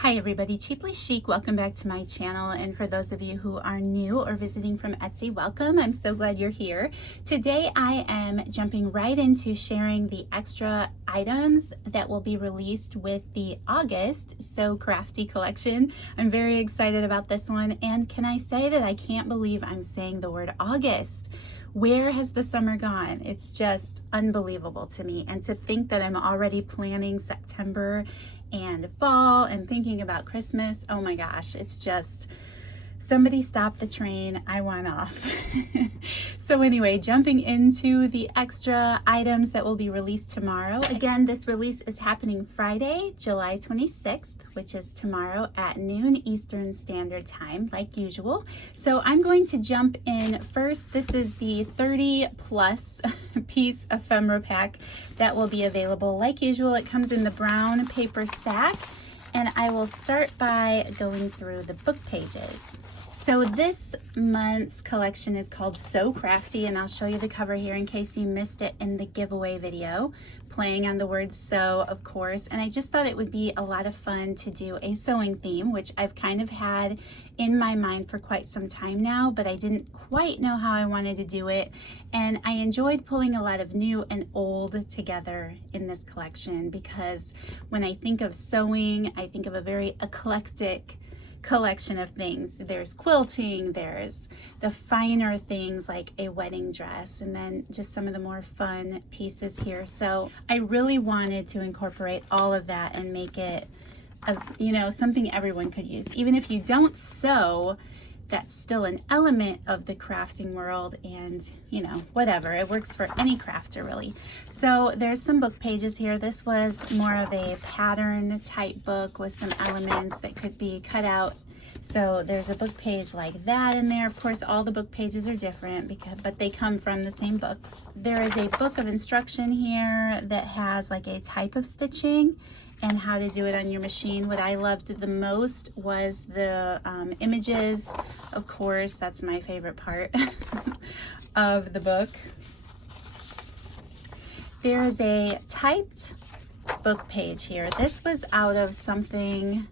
Hi everybody, Cheaply Chic, welcome back to my channel, and for those of you who are new or visiting from Etsy, welcome. I'm so glad you're here. Today I am jumping right into sharing the extra items that will be released with the August So Crafty collection. I'm very excited about this one, and can I say that I can't believe I'm saying the word August. Where has the summer gone? It's just unbelievable to me. And to think that I'm already planning September and fall and thinking about Christmas, oh my gosh, it's just, somebody stop the train, I want off. So anyway, jumping into the extra items that will be released tomorrow. Again, this release is happening Friday, July 26th, which is tomorrow at noon Eastern Standard Time, like usual. So I'm going to jump in first. This is the 30 plus piece ephemera pack that will be available. Like usual, it comes in the brown paper sack, and I will start by going through the book pages. So this month's collection is called So Crafty, and I'll show you the cover here in case you missed it in the giveaway video, playing on the word sew, of course. And I just thought it would be a lot of fun to do a sewing theme, which I've kind of had in my mind for quite some time now, but I didn't quite know how I wanted to do it. And I enjoyed pulling a lot of new and old together in this collection, because when I think of sewing, I think of a very eclectic collection of things. There's quilting, there's the finer things like a wedding dress, and then just some of the more fun pieces here. So I really wanted to incorporate all of that and make it something everyone could use. Even if you don't sew, that's still an element of the crafting world, and whatever, it works for any crafter really. So there's some book pages here. This was more of a pattern type book with some elements that could be cut out. So there's a book page like that in there. Of course, all the book pages are different but they come from the same books. There is a book of instruction here that has like a type of stitching and how to do it on your machine. What I loved the most was the images. Of course, that's my favorite part of the book. There is a typed book page here. This was out of someone's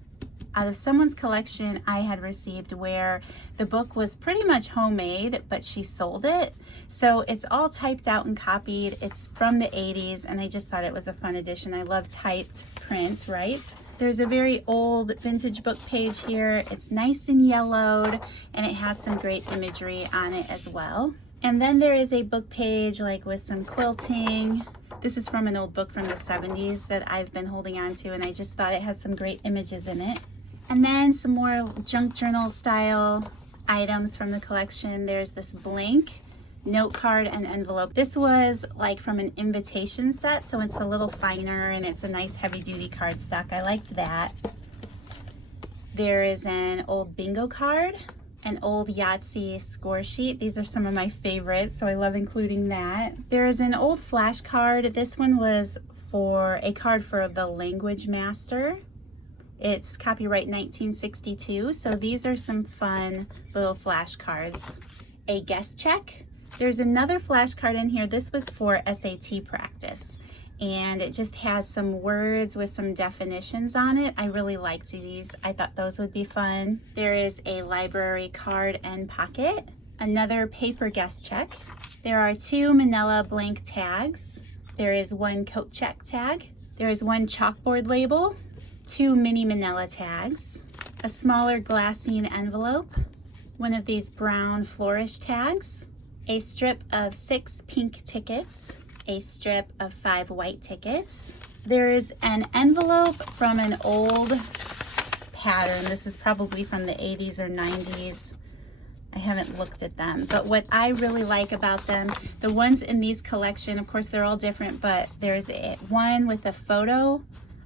collection I had received, where the book was pretty much homemade, but she sold it. So it's all typed out and copied. It's from the 80s, and I just thought it was a fun addition. I love typed print, right? There's a very old vintage book page here. It's nice and yellowed, and it has some great imagery on it as well. And then there is a book page like with some quilting. This is from an old book from the 70s that I've been holding on to, and I just thought it has some great images in it. And then some more junk journal style items from the collection. There's this blank note card and envelope. This was like from an invitation set, so it's a little finer and it's a nice heavy duty cardstock. I liked that. There is an old bingo card, an old Yahtzee score sheet. These are some of my favorites, so I love including that. There is an old flash card. This one was for a card for the language master. It's copyright 1962, so these are some fun little flashcards. A guest check. There's another flashcard in here. This was for SAT practice, and it just has some words with some definitions on it. I really liked these. I thought those would be fun. There is a library card and pocket. Another paper guest check. There are 2 manila blank tags. There is 1 coat check tag. There is 1 chalkboard label. 2 mini manila tags, a smaller glassine envelope, one of these brown flourish tags, a strip of 6 pink tickets, a strip of 5 white tickets. There is an envelope from an old pattern. This is probably from the 80s or 90s. I haven't looked at them, but what I really like about them, the ones in these collection, of course they're all different, but there's one with a photo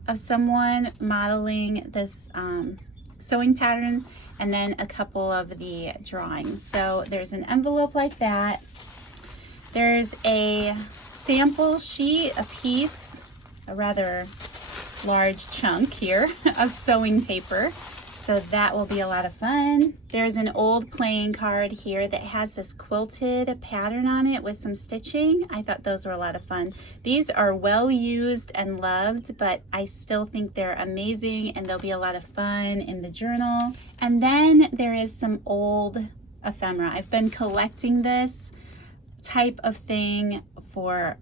of someone modeling this sewing pattern, and then a couple of the drawings. So there's an envelope like that. There's a sample sheet, a piece, a rather large chunk here of sewing paper. So that will be a lot of fun. There's an old playing card here that has this quilted pattern on it with some stitching. I thought those were a lot of fun. These are well used and loved, but I still think they're amazing and they'll be a lot of fun in the journal. And then there is some old ephemera. I've been collecting this type of thing for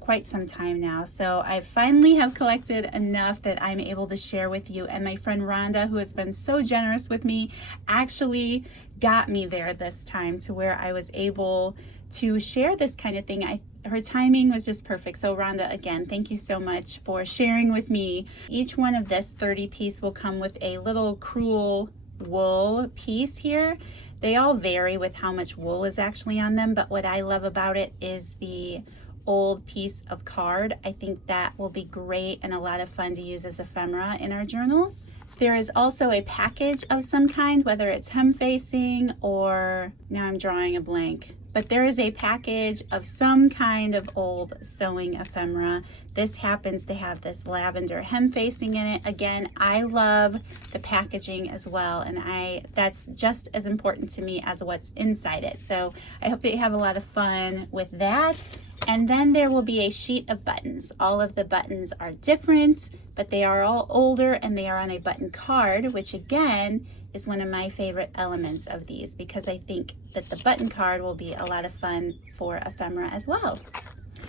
quite some time now. So I finally have collected enough that I'm able to share with you. And my friend Rhonda, who has been so generous with me, actually got me there this time to where I was able to share this kind of thing. Her timing was just perfect. So Rhonda, again, thank you so much for sharing with me. Each one of this 30 piece will come with a little crewel wool piece here. They all vary with how much wool is actually on them, but what I love about it is the old piece of card. I think that will be great and a lot of fun to use as ephemera in our journals. There is also a package of some kind, whether it's hem facing or, now I'm drawing a blank, but there is a package of some kind of old sewing ephemera. This happens to have this lavender hem facing in it. Again, I love the packaging as well, and that's just as important to me as what's inside it. So I hope that you have a lot of fun with that. And then there will be a sheet of buttons. All of the buttons are different, but they are all older and they are on a button card, which again is one of my favorite elements of these because I think that the button card will be a lot of fun for ephemera as well.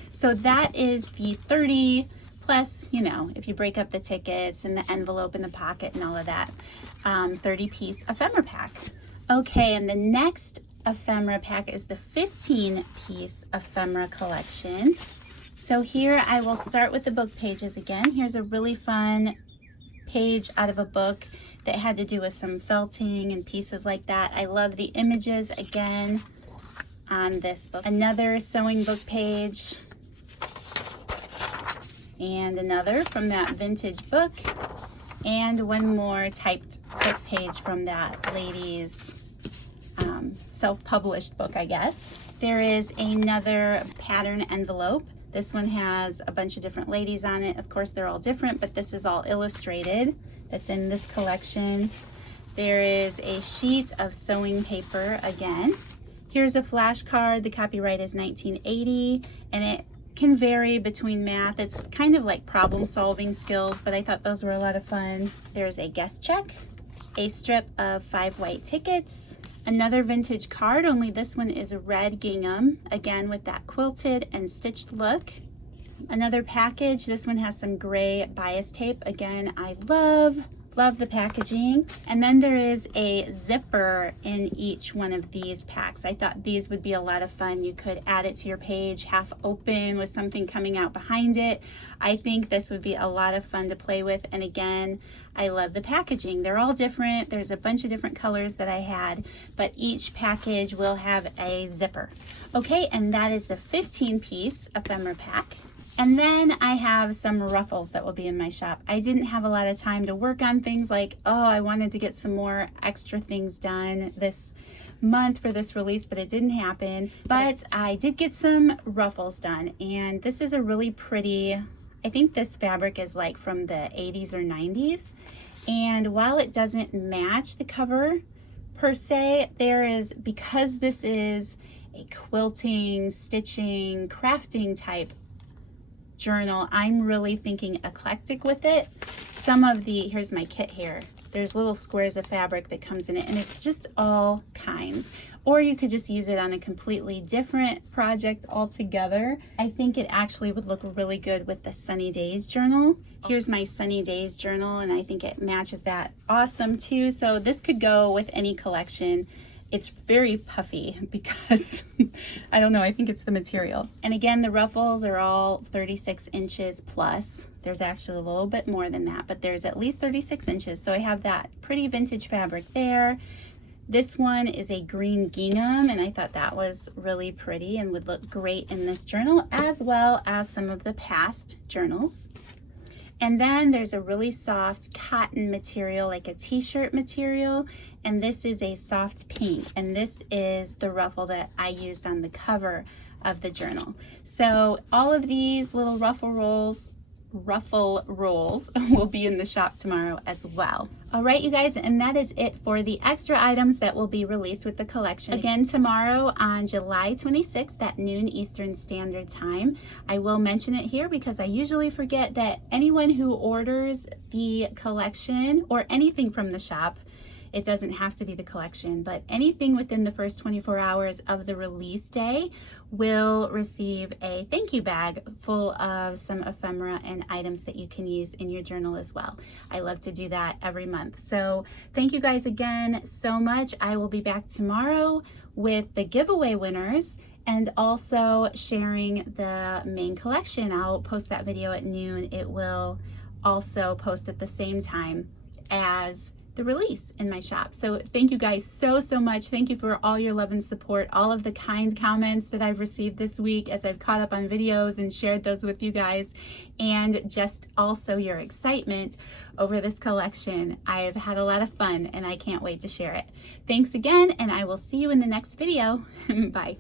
So that is the 30 plus, you know, if you break up the tickets and the envelope in the pocket and all of that, 30 piece ephemera pack. Okay, and the next ephemera pack is the 15 piece ephemera collection. So here I will start with the book pages again. Here's a really fun page out of a book that had to do with some felting and pieces like that. I love the images again on this book. Another sewing book page and another from that vintage book and one more typed book page from that lady's self-published book, I guess. There is another pattern envelope. This one has a bunch of different ladies on it. Of course, they're all different, but this is all illustrated. That's in this collection. There is a sheet of sewing paper again. Here's a flashcard. The copyright is 1980, and it can vary between math. It's kind of like problem solving skills, but I thought those were a lot of fun. There's a guest check, a strip of 5 white tickets, another vintage card, only this one is red gingham, again with that quilted and stitched look. Another package, this one has some gray bias tape. Again, I love the packaging. And then there is a zipper in each one of these packs. I thought these would be a lot of fun. You could add it to your page half open with something coming out behind it. I think this would be a lot of fun to play with. And again, I love the packaging. They're all different. There's a bunch of different colors that I had, but each package will have a zipper. Okay, and that is the 15 piece ephemera pack. And then I have some ruffles that will be in my shop. I didn't have a lot of time to work on things like, I wanted to get some more extra things done this month for this release, but it didn't happen. But I did get some ruffles done, and this is a really pretty, I think this fabric is like from the 80s or 90s. And while it doesn't match the cover per se, because this is a quilting, stitching, crafting type journal, I'm really thinking eclectic with it. Here's my kit here. There's little squares of fabric that comes in it, and it's just all kinds. Or you could just use it on a completely different project altogether. I think it actually would look really good with the Sunny Days journal. Here's my Sunny Days journal, and I think it matches that awesome too. So this could go with any collection. It's very puffy because, I don't know, I think it's the material. And again, the ruffles are all 36 inches plus. There's actually a little bit more than that, but there's at least 36 inches. So I have that pretty vintage fabric there. This one is a green gingham, and I thought that was really pretty and would look great in this journal, as well as some of the past journals. And then there's a really soft cotton material, like a t-shirt material, and this is a soft pink, and this is the ruffle that I used on the cover of the journal. So all of these little ruffle rolls will be in the shop tomorrow as well. All right, you guys, and that is it for the extra items that will be released with the collection. Again, tomorrow on July 26th at noon Eastern Standard Time. I will mention it here because I usually forget that anyone who orders the collection or anything from the shop, it doesn't have to be the collection, but anything within the first 24 hours of the release day will receive a thank you bag full of some ephemera and items that you can use in your journal as well. I love to do that every month. So thank you guys again so much. I will be back tomorrow with the giveaway winners and also sharing the main collection. I'll post that video at noon. It will also post at the same time as the release in my shop. So thank you guys so much. Thank you for all your love and support, all of the kind comments that I've received this week as I've caught up on videos and shared those with you guys, and just also your excitement over this collection. I've had a lot of fun and I can't wait to share it. Thanks again, and I will see you in the next video. Bye.